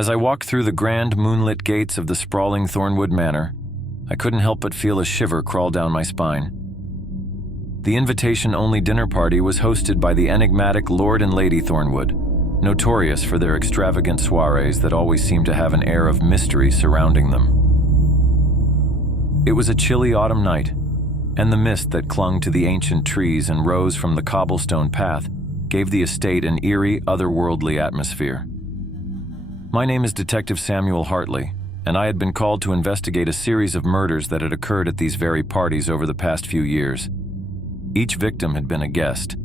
As I walked through the grand moonlit gates of the sprawling Thornwood Manor, I couldn't help but feel a shiver crawl down my spine. The invitation-only dinner party was hosted by the enigmatic Lord and Lady Thornwood, notorious for their extravagant soirees that always seemed to have an air of mystery surrounding them. It was a chilly autumn night, and the mist that clung to the ancient trees and rose from the cobblestone path gave the estate an eerie, otherworldly atmosphere. My name is Detective Samuel Hartley, and I had been called to investigate a series of murders that had occurred at these very parties over the past few years. Each victim had been a guest,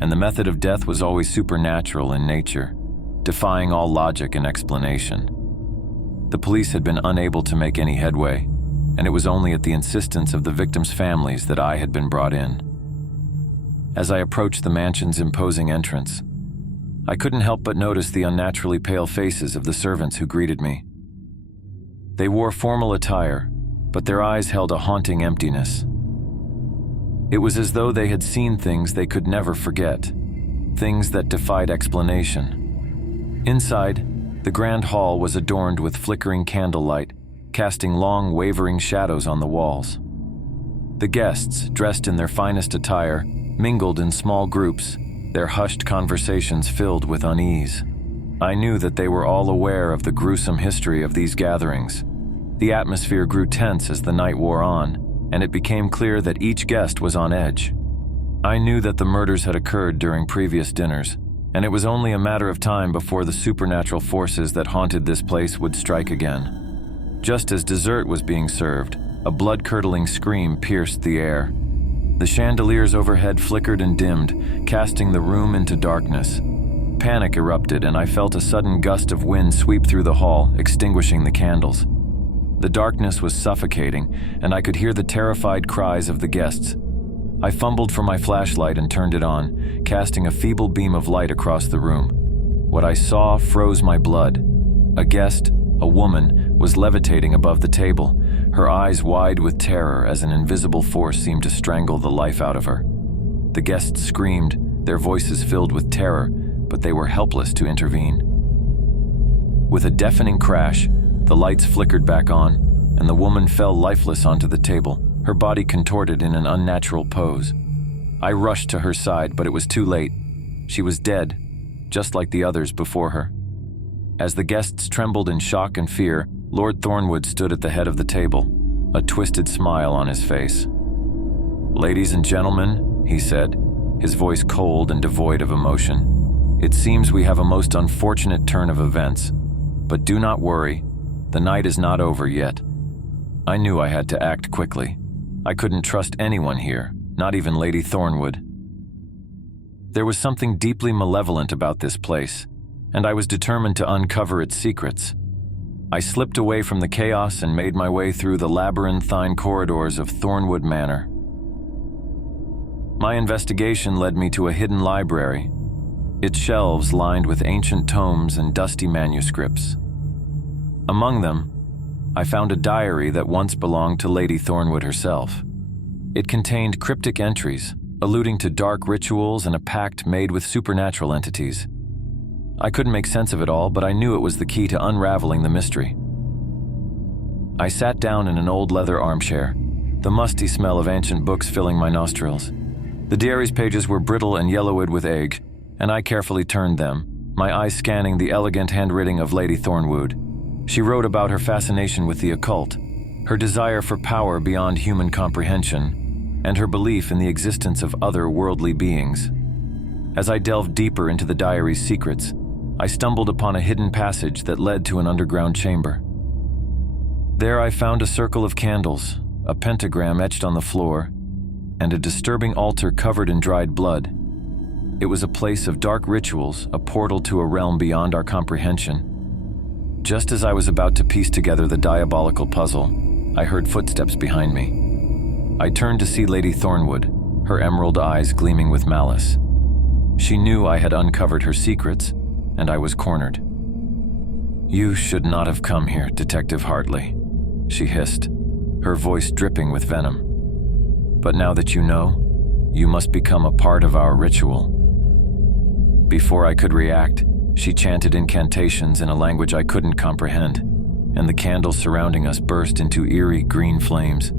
and the method of death was always supernatural in nature, defying all logic and explanation. The police had been unable to make any headway, and it was only at the insistence of the victims' families that I had been brought in. As I approached the mansion's imposing entrance, I couldn't help but notice the unnaturally pale faces of the servants who greeted me. They wore formal attire, but their eyes held a haunting emptiness. It was as though they had seen things they could never forget, things that defied explanation. Inside, the grand hall was adorned with flickering candlelight, casting long, wavering shadows on the walls. The guests, dressed in their finest attire, mingled in small groups, their hushed conversations filled with unease. I knew that they were all aware of the gruesome history of these gatherings. The atmosphere grew tense as the night wore on, and it became clear that each guest was on edge. I knew that the murders had occurred during previous dinners, and it was only a matter of time before the supernatural forces that haunted this place would strike again. Just as dessert was being served, a blood-curdling scream pierced the air. The chandeliers overhead flickered and dimmed, casting the room into darkness. Panic erupted, and I felt a sudden gust of wind sweep through the hall, extinguishing the candles. The darkness was suffocating, and I could hear the terrified cries of the guests. I fumbled for my flashlight and turned it on, casting a feeble beam of light across the room. What I saw froze my blood. A guest, a woman, was levitating above the table, her eyes wide with terror as an invisible force seemed to strangle the life out of her. The guests screamed, their voices filled with terror, but they were helpless to intervene. With a deafening crash, the lights flickered back on, and the woman fell lifeless onto the table, her body contorted in an unnatural pose. I rushed to her side, but it was too late. She was dead, just like the others before her. As the guests trembled in shock and fear, Lord Thornwood stood at the head of the table, a twisted smile on his face. "Ladies and gentlemen," he said, his voice cold and devoid of emotion, "it seems we have a most unfortunate turn of events. But do not worry, the night is not over yet." I knew I had to act quickly. I couldn't trust anyone here, not even Lady Thornwood. There was something deeply malevolent about this place, and I was determined to uncover its secrets. I slipped away from the chaos and made my way through the labyrinthine corridors of Thornwood Manor. My investigation led me to a hidden library, its shelves lined with ancient tomes and dusty manuscripts. Among them, I found a diary that once belonged to Lady Thornwood herself. It contained cryptic entries, alluding to dark rituals and a pact made with supernatural entities. I couldn't make sense of it all, but I knew it was the key to unraveling the mystery. I sat down in an old leather armchair, the musty smell of ancient books filling my nostrils. The diary's pages were brittle and yellowed with age, and I carefully turned them, my eyes scanning the elegant handwriting of Lady Thornwood. She wrote about her fascination with the occult, her desire for power beyond human comprehension, and her belief in the existence of other worldly beings. As I delved deeper into the diary's secrets, I stumbled upon a hidden passage that led to an underground chamber. There I found a circle of candles, a pentagram etched on the floor, and a disturbing altar covered in dried blood. It was a place of dark rituals, a portal to a realm beyond our comprehension. Just as I was about to piece together the diabolical puzzle, I heard footsteps behind me. I turned to see Lady Thornwood, her emerald eyes gleaming with malice. She knew I had uncovered her secrets, and I was cornered. "You should not have come here, Detective Hartley," she hissed, her voice dripping with venom. "But now that you know, you must become a part of our ritual." Before I could react, She chanted incantations in a language I couldn't comprehend, and the candles surrounding us burst into eerie green flames.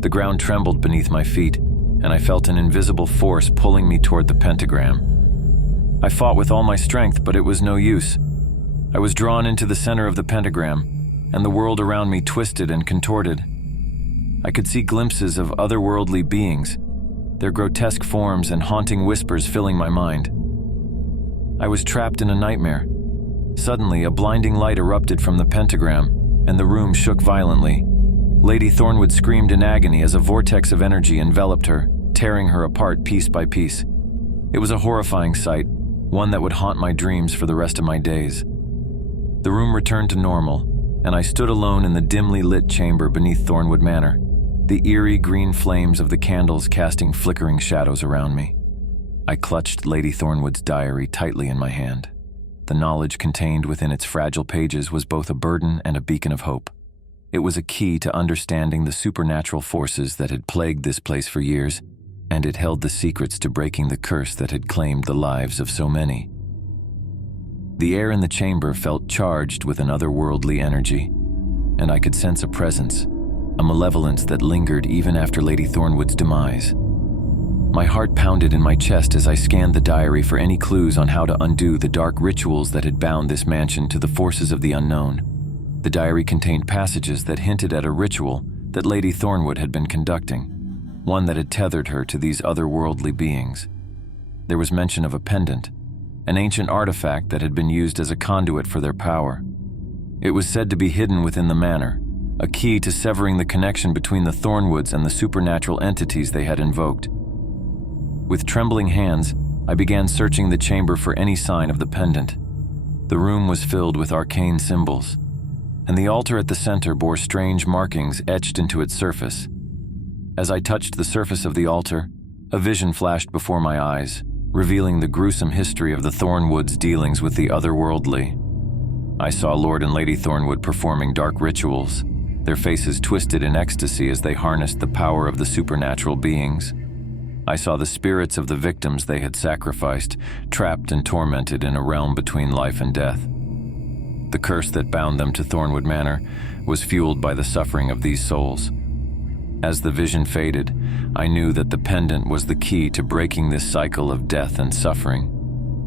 The ground trembled beneath my feet, and I felt an invisible force pulling me toward the pentagram. I fought with all my strength, but it was no use. I was drawn into the center of the pentagram, and the world around me twisted and contorted. I could see glimpses of otherworldly beings, their grotesque forms and haunting whispers filling my mind. I was trapped in a nightmare. Suddenly, a blinding light erupted from the pentagram, and the room shook violently. Lady Thornwood screamed in agony as a vortex of energy enveloped her, tearing her apart piece by piece. It was a horrifying sight, one that would haunt my dreams for the rest of my days. The room returned to normal, and I stood alone in the dimly lit chamber beneath Thornwood Manor, the eerie green flames of the candles casting flickering shadows around me. I clutched Lady Thornwood's diary tightly in my hand. The knowledge contained within its fragile pages was both a burden and a beacon of hope. It was a key to understanding the supernatural forces that had plagued this place for years, and it held the secrets to breaking the curse that had claimed the lives of so many. The air in the chamber felt charged with an otherworldly energy, and I could sense a presence, a malevolence that lingered even after Lady Thornwood's demise. My heart pounded in my chest as I scanned the diary for any clues on how to undo the dark rituals that had bound this mansion to the forces of the unknown. The diary contained passages that hinted at a ritual that Lady Thornwood had been conducting, one that had tethered her to these otherworldly beings. There was mention of a pendant, an ancient artifact that had been used as a conduit for their power. It was said to be hidden within the manor, a key to severing the connection between the Thornwoods and the supernatural entities they had invoked. With trembling hands, I began searching the chamber for any sign of the pendant. The room was filled with arcane symbols, and the altar at the center bore strange markings etched into its surface. As I touched the surface of the altar, a vision flashed before my eyes, revealing the gruesome history of the Thornwoods' dealings with the otherworldly. I saw Lord and Lady Thornwood performing dark rituals, their faces twisted in ecstasy as they harnessed the power of the supernatural beings. I saw the spirits of the victims they had sacrificed, trapped and tormented in a realm between life and death. The curse that bound them to Thornwood Manor was fueled by the suffering of these souls. As the vision faded, I knew that the pendant was the key to breaking this cycle of death and suffering.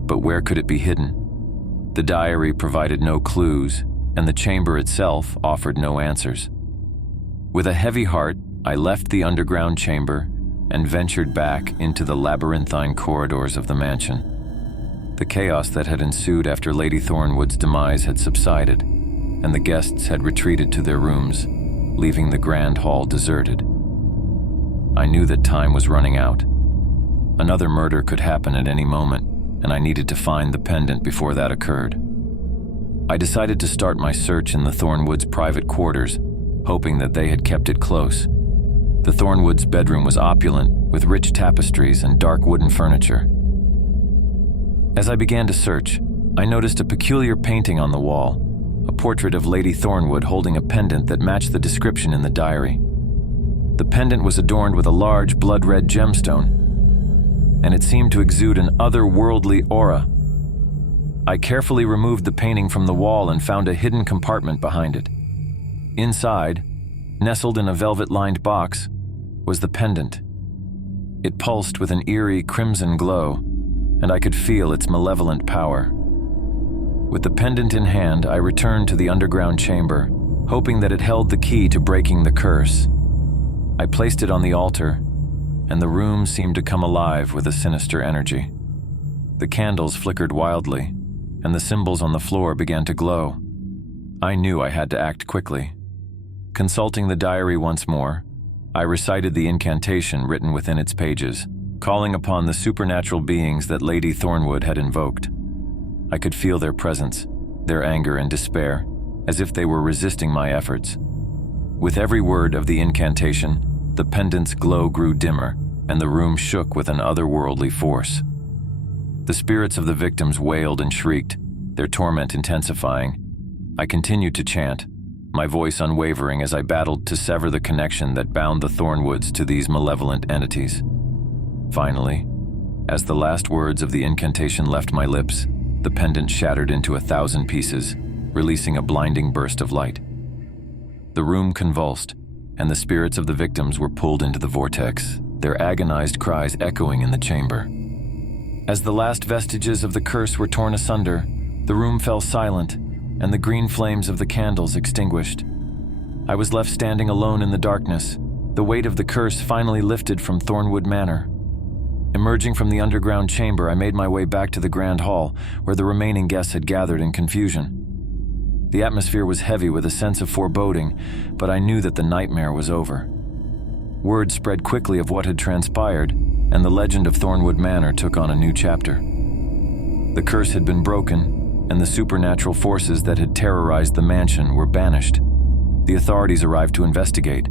But where could it be hidden? The diary provided no clues, and the chamber itself offered no answers. With a heavy heart, I left the underground chamber and ventured back into the labyrinthine corridors of the mansion. The chaos that had ensued after Lady Thornwood's demise had subsided, and the guests had retreated to their rooms, leaving the grand hall deserted. I knew that time was running out. Another murder could happen at any moment, and I needed to find the pendant before that occurred. I decided to start my search in the Thornwoods' private quarters, hoping that they had kept it close. The Thornwoods' bedroom was opulent, with rich tapestries and dark wooden furniture. As I began to search, I noticed a peculiar painting on the wall, a portrait of Lady Thornwood holding a pendant that matched the description in the diary. The pendant was adorned with a large blood-red gemstone, and it seemed to exude an otherworldly aura. I carefully removed the painting from the wall and found a hidden compartment behind it. Inside, nestled in a velvet-lined box, was the pendant. It pulsed with an eerie crimson glow, and I could feel its malevolent power. With the pendant in hand, I returned to the underground chamber, hoping that it held the key to breaking the curse. I placed it on the altar, and the room seemed to come alive with a sinister energy. The candles flickered wildly, and the symbols on the floor began to glow. I knew I had to act quickly. Consulting the diary once more, I recited the incantation written within its pages, calling upon the supernatural beings that Lady Thornwood had invoked. I could feel their presence, their anger and despair, as if they were resisting my efforts. With every word of the incantation, the pendant's glow grew dimmer, and the room shook with an otherworldly force. The spirits of the victims wailed and shrieked, their torment intensifying. I continued to chant, my voice unwavering as I battled to sever the connection that bound the Thornwoods to these malevolent entities. Finally, as the last words of the incantation left my lips, the pendant shattered into 1,000 pieces, releasing a blinding burst of light. The room convulsed, and the spirits of the victims were pulled into the vortex, their agonized cries echoing in the chamber. As the last vestiges of the curse were torn asunder, the room fell silent, and the green flames of the candles extinguished. I was left standing alone in the darkness, the weight of the curse finally lifted from Thornwood Manor. Emerging from the underground chamber, I made my way back to the grand hall, where the remaining guests had gathered in confusion. The atmosphere was heavy with a sense of foreboding, but I knew that the nightmare was over. Word spread quickly of what had transpired, and the legend of Thornwood Manor took on a new chapter. The curse had been broken, and the supernatural forces that had terrorized the mansion were banished. The authorities arrived to investigate,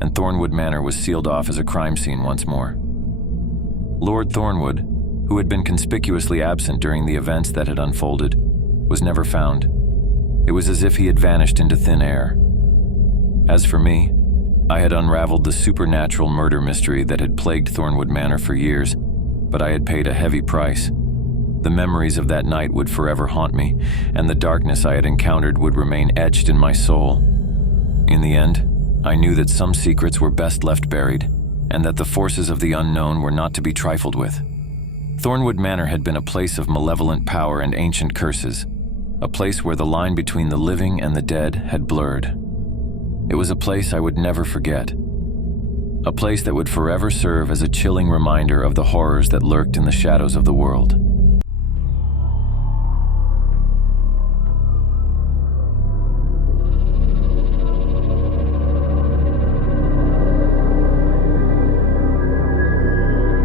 and Thornwood Manor was sealed off as a crime scene once more. Lord Thornwood, who had been conspicuously absent during the events that had unfolded, was never found. It was as if he had vanished into thin air. As for me, I had unraveled the supernatural murder mystery that had plagued Thornwood Manor for years, but I had paid a heavy price. The memories of that night would forever haunt me, and the darkness I had encountered would remain etched in my soul. In the end, I knew that some secrets were best left buried, and that the forces of the unknown were not to be trifled with. Thornwood Manor had been a place of malevolent power and ancient curses, a place where the line between the living and the dead had blurred. It was a place I would never forget, a place that would forever serve as a chilling reminder of the horrors that lurked in the shadows of the world.